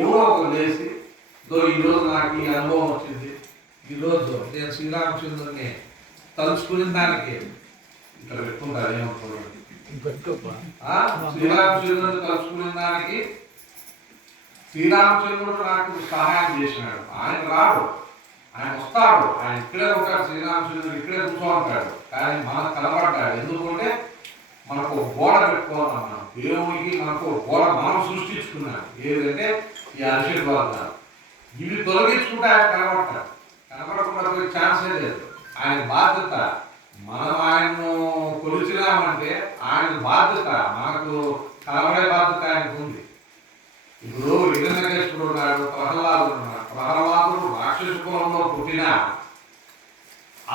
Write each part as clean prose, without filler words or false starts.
ఎవరో ఒకరు లేచి ఈరోజు నాకు ఈ అనుభవం వచ్చింది, ఈరోజు నేను శ్రీరామచంద్రుని తలుచుకునే దానికి ఇక్కడ పెట్టుకుంటారు ఏమనుకోండి, శ్రీరామచంద్రుని తలుచుకునే దానికి శ్రీరామచంద్రుడు నాకు సహాయం చేసినాడు. ఆయన రాడు, ఆయన వస్తాడు, ఆయన ఇక్కడే ఉంటాడు. శ్రీరామచంద్రుడు ఇక్కడే కూర్చో ఉంటాడు, కానీ మనకు కనబడ్డాడు. ఎందుకంటే మనకు గోడ పెట్టుకోవాలి, మనం దేవునికి మనకు గోడ మనం సృష్టించుకున్నాం. ఏదంటే ఈ ఆశీర్వాదాలు ఇవి తొలగించుకుంటే ఆయన కనబడతాడు. కనబడకుండా పోయే ఛాన్సే లేదు. ఆయన బాధ్యత మనం ఆయన్ను కొలిచినామంటే ఆయన బాధ్యత, మనకు కనబడే బాధ్యత ఆయనకు ఉంది. ఇప్పుడు హిరణ్యకశిపుడు ఉన్నాడు, ప్రహ్లాదుడు ఉన్నాడు. ప్రహ్లాదుడు రాక్షస కులంలో పుట్టినా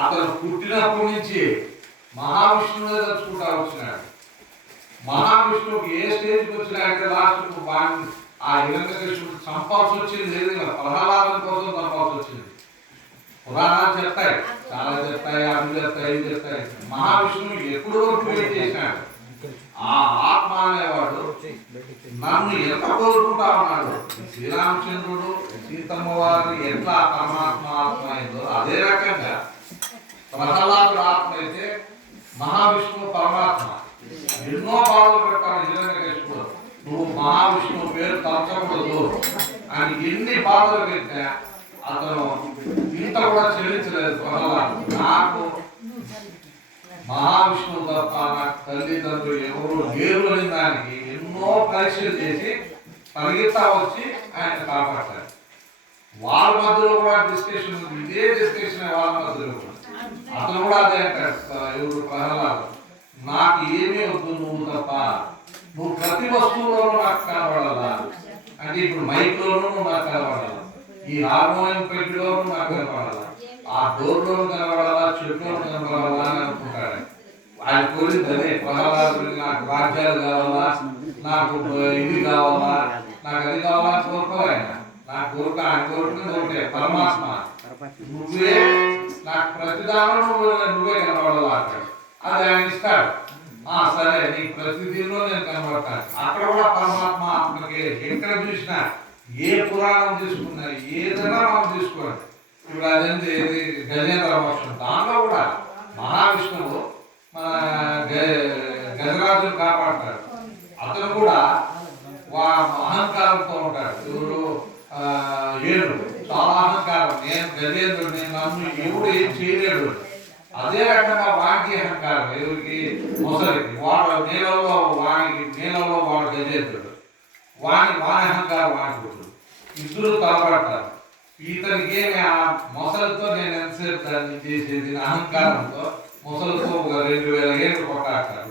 అతను పుట్టినప్పటి నుంచి మహావిష్ణువునే తలుచుకుంటా వచ్చినాడు. మహావిష్ణువుకి ఏ స్టేజ్కి వచ్చినాయంటే లాస్ట్కు ఆ హిరణ్యకశిపుడు చంపాల్సి వచ్చింది. లేదు, ప్రహ్లాదుని కోసం చంపాల్సి వచ్చింది. పురాణాలు చెప్తాయి, చాలా చెప్తాయి, అవి చెప్తాయి, ఇవి చెప్తాయి. మహావిష్ణువు ఎప్పుడో క్రియేట్ చేసినాడు. ఆ ఆత్మ అనేవాడు నన్ను ఎంత కోరుకుంటా ఉన్నాడు. శ్రీరామచంద్రుడు సీతమ్మ వారిని ఎట్లా పరమాత్మ ఆత్మ అయిందో అదే రకంగా ప్రహ్లాదుడు ఆత్మ అయితే మహావిష్ణువు పరమాత్మ. ఎన్నో బాధలు పెట్టాను హిరణ్యకశిపుడు, నువ్వు మహావిష్ణువు పేరు తలచకూడదు అని ఎన్ని బాధలు పెట్టా అతను ఇంత కూడా చెల్లించలేదు. ప్రహ్లాదుడు నాకు మహావిష్ణువు తప్ప నాకు తల్లిదండ్రులు ఎవరు లేరు అని దానికి ఎన్నో పరీక్షలు చేసి పరిగెత్తా వచ్చి ఆయన కాపాడతారు. వాళ్ళ మధ్యలో కూడా డిస్కషన్ ఉంది, ఇదే డిస్కషన్ వాళ్ళ మధ్యలో కూడా. అతను కూడా అదే అంటాడు, ఎవరు ప్రహ్లాదు, నాకు ఏమీ వద్దు, నువ్వు తప్ప నువ్వు ప్రతి వస్తువులోనూ నాకు కనబడాలా. అంటే ఇప్పుడు మైక్లోనూ నువ్వు నాకు కనబడాలా, ఈ హార్మోనియం పెట్టిలోనూ నాకు కనబడాలా, ఆ డోర్లోనూ కనబడాలా, చెట్లోనూ కనబడాలా అని అనుకుంటాడు. ఆయన కోరింది అదే. ప్రహ్లాదుడికి నాకు రాజ్యాలు కావాలా, నాకు ఇది కావాలా, నాకు అది కావాలా అని కోరుకోవాలి ఆయన. నా కోరిక ఆయన కోరుకునేది ఒకటే, పరమాత్మ నువ్వే నాకు ప్రతిదానం నువ్వే కనబడాలా అంటాడు. అది ఆయన ఇస్తాడు. సరే నీకు ప్రతిదీలో నేను కనబడతాను. అక్కడ కూడా పరమాత్మ ఆత్మకి ఎక్కడ చూసినా, ఏ పురాణం తీసుకున్నా, ఏదైనా మనం తీసుకోండి. ఇప్పుడు అదేంటి గజేంద్ర మోక్షం, దాంట్లో కూడా మహావిష్ణువు మన గజరాజును కాపాడతాడు. అతను కూడా అహంకారంతో ఉంటాడు. ఎవరు ఏనుగు చాలా అహంకారం, నేను గజేంద్రుడు, నేను నన్ను ఎవడు ఏం చేయలేడు. అదే రకంగా వాడికి అహంకారం, ఎవరికి మొసలికి. వాడు నీళ్ళలో వాడు గజేంద్రుడు, వాని అహంకారం వాడికి. ఇద్దరు తలపడతారు. ఇతనికి ఆ మొసలితో నేను ఎంతసేపు దాన్ని చేసేది అహంకారంతో మొసలితో 2000 ఏళ్ళు కొట్టాడతాడు.